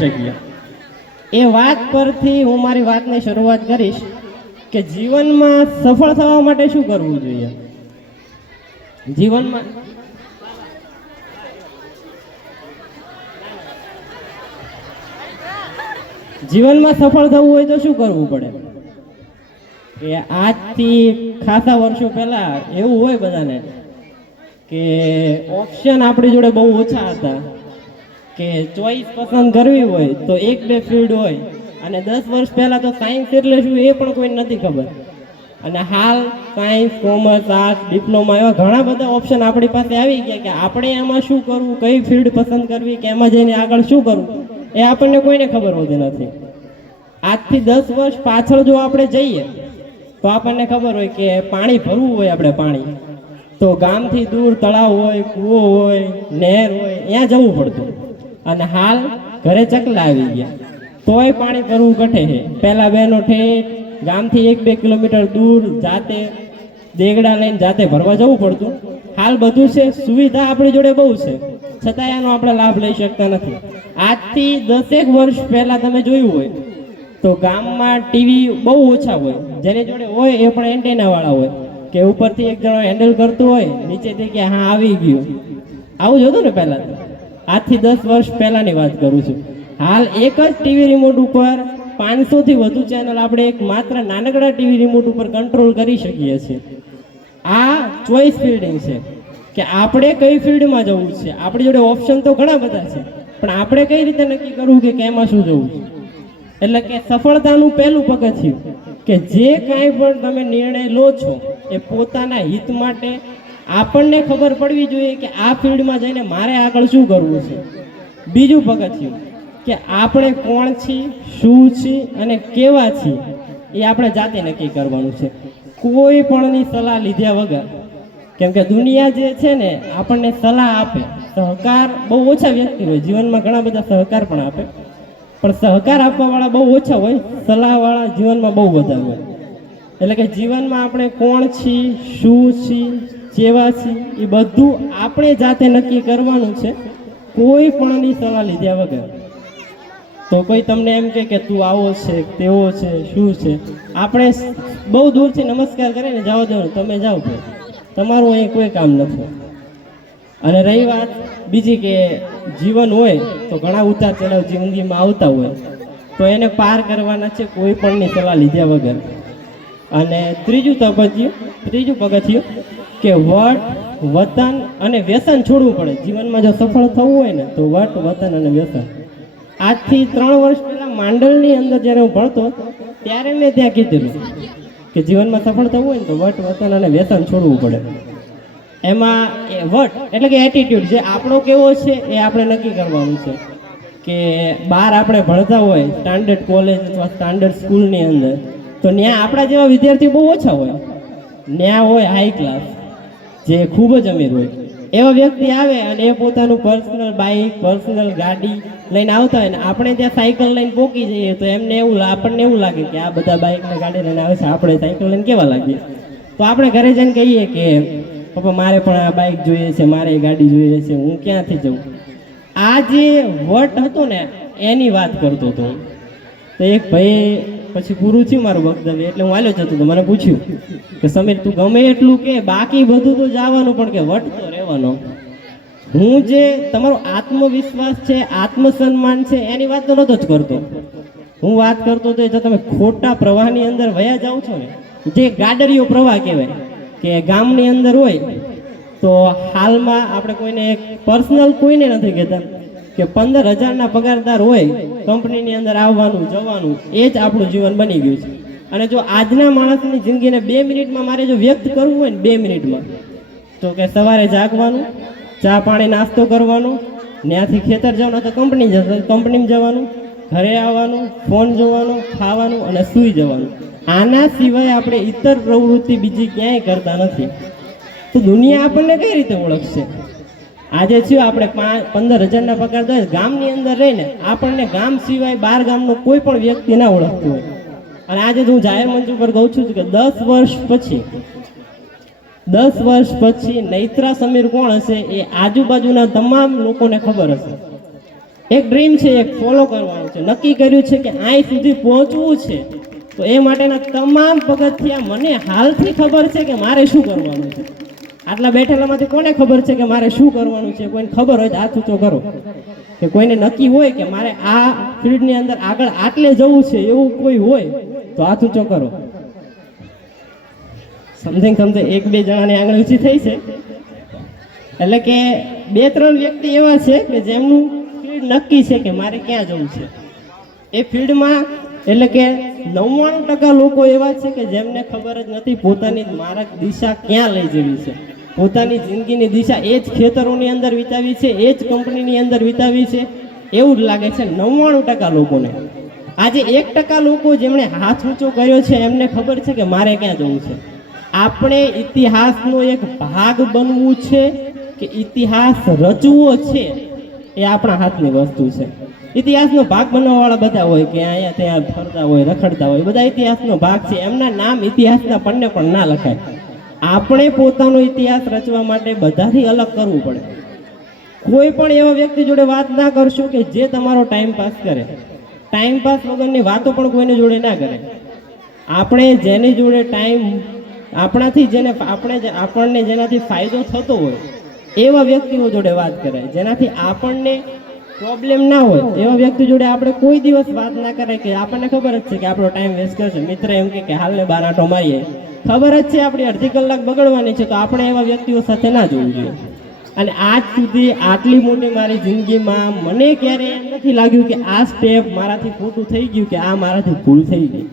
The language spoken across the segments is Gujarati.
શકીએ। એ વાત પરથી હું મારી વાતની શરૂઆત કરીશ કે જીવનમાં સફળ થવા માટે શું કરવું જોઈએ। જીવનમાં સફળ થવું હોય તો શું કરવું પડે? કે આજથી ખાસા વર્ષો પહેલા એવું હોય બધાને કે ઓપ્શન આપણી જોડે બહુ ઓછા હતા, કે ચોઈસ પસંદ કરવી હોય તો 1-2 ફિલ્ડ હોય, અને 10 વર્ષ પહેલા તો સાયન્સ એટલે શું એ પણ કોઈ નથી ખબર, અને હાલ સાયન્સ, કોમર્સ, આર્ટ્સ, ડિપ્લોમા એવા ઘણા બધા ઓપ્શન આપણી પાસે આવી ગયા કે આપણે એમાં શું કરવું, કઈ ફિલ્ડ પસંદ કરવી, કે એમાં જઈને આગળ શું કરવું એ આપણને કોઈને ખબર હોતી નથી। આજથી 10 વર્ષ પાછળ જો આપણે જઈએ તો આપણને ખબર હોય કે પાણી ભરવું હોય આપણે પાણી તો ગામથી દૂર તળાવ હોય, કૂવો હોય, નહેર હોય, ત્યાં જવું પડતું, અને હાલ ઘરે ચકલા આવી ગયા તોય પાણી ભરવું કઠે છે। પહેલા બહેનો ઠેઠ ગામથી 1-2 કિલોમીટર દૂર જાતે દેગડા લઈને જાતે ભરવા જવું પડતું। હાલ બધું છે, સુવિધા આપણી જોડે બહુ છે, છતાંય આનો આપણે લાભ લઈ શકતા નથી। આજથી 10 વર્ષ પહેલા તમે જોયું હોય તો ગામમાં ટીવી બહુ ઓછા હોય, જેની જોડે હોય એ પણ એન્ટેના વાળા હોય, કે ઉપરથી એક જણો હેન્ડલ કરતું હોય, નીચેથી કે હા આવી ગયું, આવું જ હતું ને પહેલા। આજથી 10 વર્ષ પહેલાની વાત કરું છું। હાલ એક જ ટીવી રિમોટ ઉપર 500 થી વધુ ચેનલ આપણે એક માત્ર નાનકડા ટીવી રિમોટ ઉપર કંટ્રોલ કરી શકીએ છીએ। આ ચોઈસ ફિલ્ડિંગ છે કે આપણે કઈ ફિલ્ડમાં જવું છે। આપણી જોડે ઓપ્શન તો ઘણા બધા છે, પણ આપણે કઈ રીતે નક્કી કરવું કે કેમાં શું જવું છે? એટલે કે સફળતાનું પહેલું પગથિયું કે જે કાંઈ પણ તમે નિર્ણય લો છો એ પોતાના હિત માટે આપણને ખબર પડવી જોઈએ કે આ ફિલ્ડમાં જઈને મારે આગળ શું કરવું છે। બીજું પગથિયું કે આપણે કોણ છીએ, શું છીએ અને કેવા છીએ એ આપણે જાતે નક્કી કરવાનું છે, કોઈ પણની સલાહ લીધા વગર। કેમ કે દુનિયા જે છે ને આપણને સલાહ આપે, સહકાર બહુ ઓછા વ્યક્તિ હોય, જીવનમાં ઘણા બધા સહકાર પણ આપે, પણ સહકાર આપવાવાળા બહુ ઓછા હોય, સલાહવાળા જીવનમાં બહુ બધા હોય। એટલે કે જીવનમાં આપણે કોણ છીએ, શું છીએ, કેવા છીએ એ બધું આપણે જાતે નક્કી કરવાનું છે, કોઈ પણની સલાહ લીધા વગર। તો કોઈ તમને એમ કે તું આવો છે, તેવો છે, શું છે, આપણે બહુ દૂરથી નમસ્કાર કરીને જાઓ દો, તમે જાઓ ભાઈ, તમારું અહીં કોઈ કામ નથી। અને રહી વાત બીજી કે જીવન હોય તો ઘણા ઉતાર ચઢાવ જિંદગીમાં આવતા હોય, તો એને પાર કરવાના છે કોઈ પણની સલાહ લીધા વગર। અને ત્રીજું પગથિયું કે વટ, વતન અને વ્યસન છોડવું પડે। જીવનમાં જો સફળ થવું હોય ને તો વટ, વતન અને વ્યસન। આજથી 3 વર્ષ પહેલા માંડલની અંદર જ્યારે હું ભણતો ત્યારે મેં ત્યાં કીધેલું કે જીવનમાં સફળ થવું હોય ને તો વટ, વતન અને વ્યસન છોડવું પડે। એમાં વટ એટલે કે એટીટ્યુડ, જે આપણો કેવો છે એ આપણે નક્કી કરવાનું છે। કે બહાર આપણે ભણતા હોય સ્ટાન્ડર્ડ કોલેજ અથવા સ્ટાન્ડર્ડ સ્કૂલની અંદર, તો ત્યાં આપણા જેવા વિદ્યાર્થી બહુ ઓછા હોય, ત્યાં હોય હાઈ ક્લાસ, જે ખૂબ જ અમીર હોય। એવા વ્યક્તિ આવે અને એ પોતાનું પર્સનલ બાઇક, પર્સનલ ગાડી લઈને આવતા હોય ને આપણે ત્યાં સાયકલ લઈને પોકી જઈએ તો આપણને એવું લાગે કે આ બધા બાઇક ને ગાડી લઈને આવે છે, આપણે સાયકલ લઈને કેવા લાગીએ? તો આપણે ઘરે જઈને કહીએ કે પપ્પા મારે પણ આ બાઇક જોઈએ છે, મારે ગાડી જોઈએ છે, હું ક્યાંથી જઉં? આ જે વટ હતો ને એની વાત કરતો હતો। તો એક ભાઈ પછી પૂરું થયું મારું વક્તવ્ય એટલે હું હાલ્યો જતો તો મને પૂછ્યું કે સમીર તું ગમે એટલું કે બાકી બધું તો જવાનું પણ કે વટ તો રહેવાનો। હું જે તમારો આત્મવિશ્વાસ છે, આત્મસન્માન છે એની વાત તો નહોતો જ કરતો, હું વાત કરતો હતો જો તમે ખોટા પ્રવાહની અંદર વયા જાઓ છો ને, જે ગાડરિયો પ્રવાહ કહેવાય, કે ગામની અંદર હોય તો હાલમાં આપણે કોઈને પર્સનલ કોઈને નથી કહેતા કે 15,000ના પગારદાર હોય, કંપનીની અંદર આવવાનું જવાનું એ જ આપણું જીવન બની ગયું છે। અને જો આજના માણસની જિંદગીને 2 મિનિટમાં મારે જો વ્યક્ત કરવું હોય ને 2 મિનિટમાં, તો કે સવારે જાગવાનું, ચા પાણી નાસ્તો કરવાનું, ત્યાંથી ખેતર જવાનું તો કંપનીમાં જવાનું, ઘરે આવવાનું, ફોન જોવાનો, ખાવાનું અને સૂઈ જવાનું। આના સિવાય આપણે ઇતર પ્રવૃત્તિ બીજી ક્યાંય કરતા નથી। તો દુનિયા આપણને કઈ રીતે ઓળખશે? આજે છે આપણે 15,000ના પગારદાર ગામની અંદર રહીને આપણને ગામ સિવાય બહાર ગામનો કોઈ પણ વ્યક્તિ ના ઓળખતું હોય। અને આજે હું જાહેર મંચ ઉપર કહું છું કે 10 વર્ષ પછી નૈત્રા સમીર કોણ હશે એ આજુબાજુના તમામ લોકોને ખબર હશે। એક ડ્રીમ છે, એક ફોલો કરવાનું છે, નક્કી કર્યું છે કે અહીં સુધી પહોંચવું છે, તો એ માટેના તમામ પગથિયા મને હાલથી ખબર છે કે મારે શું કરવાનું છે. આટલા બેઠેલામાંથી કોને ખબર છે કે મારે શું કરવાનું છે? કોઈને ખબર હોય તો હાથ ઊંચો કરો. કે કોઈને નક્કી હોય કે મારે આ ફિલ્ડની અંદર આગળ આટલે જવું છે, એવું કોઈ હોય તો હાથ ઊંચો કરો. સમથિંગ એક બે જણાની આંગળી ઊંચી થઈ છે. એટલે કે 2-3 વ્યક્તિ એવા છે કે જેમનું ફિલ્ડ નક્કી છે કે મારે ક્યાં જવું છે એ ફિલ્ડમાં. એટલે કે 99% લોકો એવા છે કે જેમને ખબર જ નથી પોતાની માર્ગ દિશા ક્યાં લઈ જવી છે. પોતાની જિંદગીની દિશા એ જ ખેતરોની અંદર વિતાવી છે, એ જ કંપનીની અંદર વિતાવી છે, એવું જ લાગે છે 99% લોકોને. આજે 1% લોકો જેમણે હાથ ઊંચો કર્યો છે એમને ખબર છે કે મારે ક્યાં જવું છે. આપણે ઇતિહાસનો એક ભાગ બનવું છે કે ઇતિહાસ રચવો છે, એ આપણા હાથની વસ્તુ છે. ઇતિહાસનો ભાગ બનવાવાળા બધા હોય કે અહીંયા ત્યાં ફરતા હોય, રખડતા હોય, બધા ઇતિહાસનો ભાગ છે. એમના નામ ઇતિહાસના પન્ને પણ ના લખાય. આપણે પોતાનો ઇતિહાસ રચવા માટે બધાથી અલગ કરવું પડે. કોઈ પણ એવા વ્યક્તિ જોડે વાત ના કરશો કે જે તમારો ટાઈમ પાસ કરે. ટાઈમ પાસ વગરની વાતો પણ કોઈની જોડે ના કરે. આપણે જેની જોડે ટાઈમ આપણાથી આપણને જેનાથી ફાયદો થતો હોય એવા વ્યક્તિઓ જોડે વાત કરાય. જેનાથી આપણને પ્રોબ્લેમ ના હોય એવા વ્યક્તિ જોડે આપણે કોઈ દિવસ વાત ના કરાય કે આપણને ખબર જ છે કે આપણો ટાઈમ વેસ્ટ કરશે. મિત્ર એમ કે હાલને 12 આંટો મારીએ, ખબર જ છે આપણી અડધી કલાક બગડવાની છે, તો આપણે એવા વ્યક્તિઓ સાથે ના જોવું જોઈએ. અને આજ સુધી આટલી મોટી મારી જિંદગીમાં મને ક્યારે એમ નથી લાગ્યું કે આ સ્ટેપ મારાથી ખોટું થઈ ગયું, કે આ મારાથી ભૂલ થઈ ગઈ.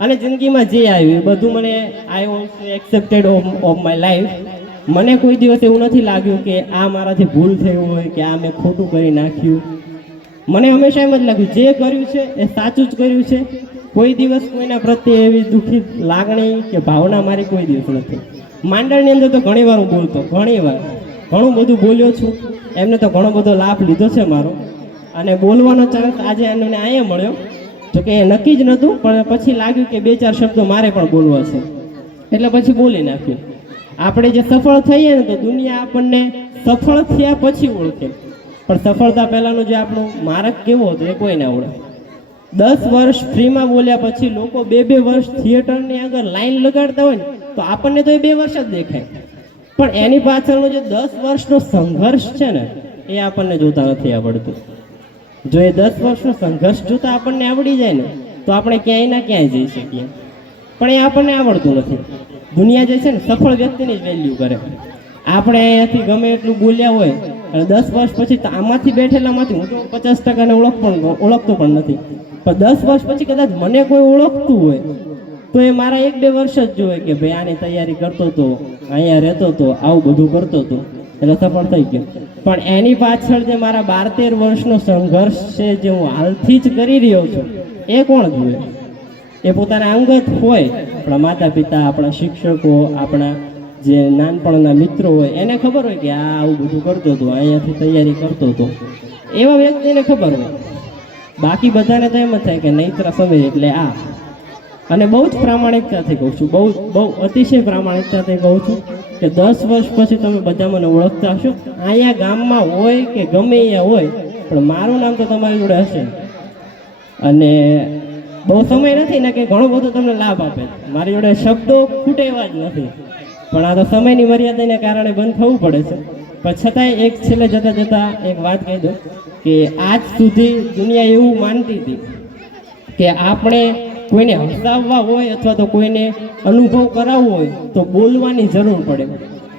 અને જિંદગીમાં જે આવ્યું એ બધું મને I also accepted of my life. મને કોઈ દિવસ એવું નથી લાગ્યું કે આ મારાથી ભૂલ થઈ હોય, કે આ મેં ખોટું કરી નાખ્યું. મને હંમેશા એમ જ લાગ્યું જે કર્યું છે એ સાચું જ કર્યું છે. કોઈ દિવસ કોઈના પ્રત્યે એવી દુઃખી લાગણી કે ભાવના મારી કોઈ દિવસ નથી. માંડળની અંદર તો ઘણી વાર હું બોલતો, ઘણું બધું બોલ્યો છું. એમને તો ઘણો બધો લાભ લીધો છે મારો, અને બોલવાનો ચાન્સ આજે એમને અહીંયા મળ્યો. જો કે એ નક્કી જ નહોતું, પણ પછી લાગ્યું કે 2-4 શબ્દો મારે પણ બોલવા છે, એટલે પછી બોલી નાખ્યું. આપણે જે સફળ થઈએ ને તો દુનિયા આપણને સફળ થયા પછી ઓળખે, પણ સફળતા પહેલાંનો જે આપણો માર્ગ કેવો હતો એ કોઈ ના ઓળખે. 10 વર્ષ ફ્રીમાં બોલ્યા પછી લોકો 2-2 વર્ષ થિયેટરની આગળ લાઈન લગાડતા હોય ને તો આપણને તો એ 2 વર્ષ જ દેખાય, પણ એની પાછળનો જે 10 વર્ષનો સંઘર્ષ છે ને એ આપણને જોતા નથી આવડતું. જો એ 10 વર્ષનો સંઘર્ષ જોતા આપણને આવડી જાય ને તો આપણે ક્યાંય ના ક્યાંય જઈ શકીએ, પણ એ આપણને આવડતું નથી. દુનિયા જે છે ને સફળ વ્યક્તિની જ વેલ્યુ કરે. આપણે અહીંયાથી ગમે એટલું બોલ્યા હોય અને 10 વર્ષ પછી આમાંથી બેઠેલામાંથી હું તો 50%ને ઓળખતો પણ નથી, પણ 10 વર્ષ પછી કદાચ મને કોઈ ઓળખતું હોય તો એ મારા 1-2 વર્ષ જ જોવે કે ભાઈ આની તૈયારી કરતો હતો, અહીંયા રહેતો હતો, આવું બધું કરતો હતો, એટલે સફળ થઈ ગયો. પણ એની પાછળ જે મારા 12-13 વર્ષનો સંઘર્ષ છે, જે હું હાલથી જ કરી રહ્યો છું, એ કોણ જુએ? એ પોતાના અંગત હોય, આપણા માતા પિતા, આપણા શિક્ષકો, આપણા જે નાનપણના મિત્રો હોય, એને ખબર હોય કે આ આવું બધું કરતો હતો, અહીંયાથી તૈયારી કરતો હતો, એવા વ્યક્તિને ખબર હોય. બાકી બધાને તો એમ જ થાય કે નૈત્રા સમય એટલે આ. અને બહુ જ પ્રામાણિકતાથી કહું છું, બહુ અતિશય પ્રામાણિકતાથી કહું છું કે 10 વર્ષ પછી તમે બધા મને ઓળખતા હશો. અહીંયા ગામમાં હોય કે ગમે અહીંયા હોય, પણ મારું નામ તો તમારી જોડે હશે. અને બહુ સમય નથી ને કે ઘણો બધો તમને લાભ આપે. મારી જોડે શબ્દો ખૂટે એવા જ નથી, પણ આ તો સમયની મર્યાદાને કારણે બંધ થવું પડે છે. પણ છતાંય એક છેલ્લે જતાં એક વાત કહી દઉં કે આજ સુધી દુનિયા એવું માનતી હતી કે આપણે કોઈને હસાવવા હોય અથવા તો કોઈને અનુભવ કરાવવો હોય તો બોલવાની જરૂર પડે.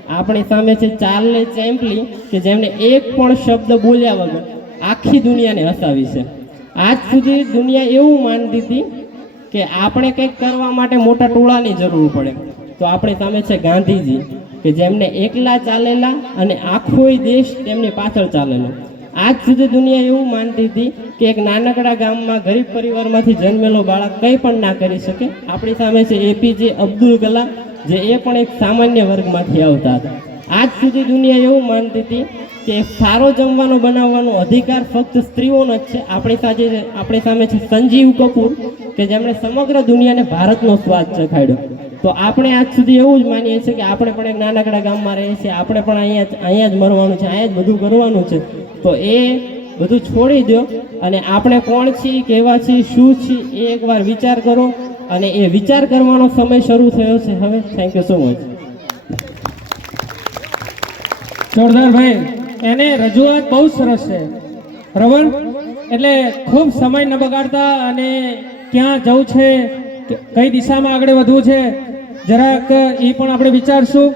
આપણી સામે છે ચાર્લી ચેપ્લિન કે જેમણે એક પણ શબ્દ બોલ્યા વગર આખી દુનિયાને હસાવી છે. આજ સુધી દુનિયા એવું માનતી હતી કે આપણે કંઈક કરવા માટે મોટા ટોળાની જરૂર પડે, તો આપણી સામે છે ગાંધીજી કે જેમને એકલા ચાલેલા અને આખો દેશ તેમની પાછળ ચાલેલો. આજ સુધી દુનિયા એવું માનતી હતી કે એક નાનકડા ગામમાં ગરીબ પરિવારમાંથી જન્મેલો બાળક કંઈ પણ ના કરી શકે. આપણી સામે છે APJ અબ્દુલ કલામ, જે એ પણ એક સામાન્ય વર્ગમાંથી આવતા હતા. આજ સુધી દુનિયા એવું માનતી હતી કે સારો જમવાનો બનાવવાનો અધિકાર ફક્ત સ્ત્રીઓનો જ છે. આપણી સામે છે સંજીવ કપૂર કે જેમણે સમગ્ર દુનિયાને ભારતનો સ્વાદ ચખાડ્યો. તો આપણે આજ સુધી એવું જ માનીએ છીએ કે આપણે પણ એક નાનકડા ગામમાં રહીએ છીએ, આપણે પણ અહીંયા જ મરવાનું છે, અહીંયા જ બધું કરવાનું છે. તો એ બધું છોડી દો અને આપણે કોણ છીએ, કેવા છીએ, શું છીએ એ એકવાર વિચાર કરો. અને એ વિચાર કરવાનો સમય શરૂ થયો છે હવે. Thank you so much. જોરદાર ભાઈ, એને રજૂઆત બહુ સરસ છે બરાબર. એટલે ખૂબ સમય ન બગાડતા અને ક્યાં જવું છે, કઈ દિશામાં આગળ વધવું છે, જરાક એ પણ આપણે વિચારશું.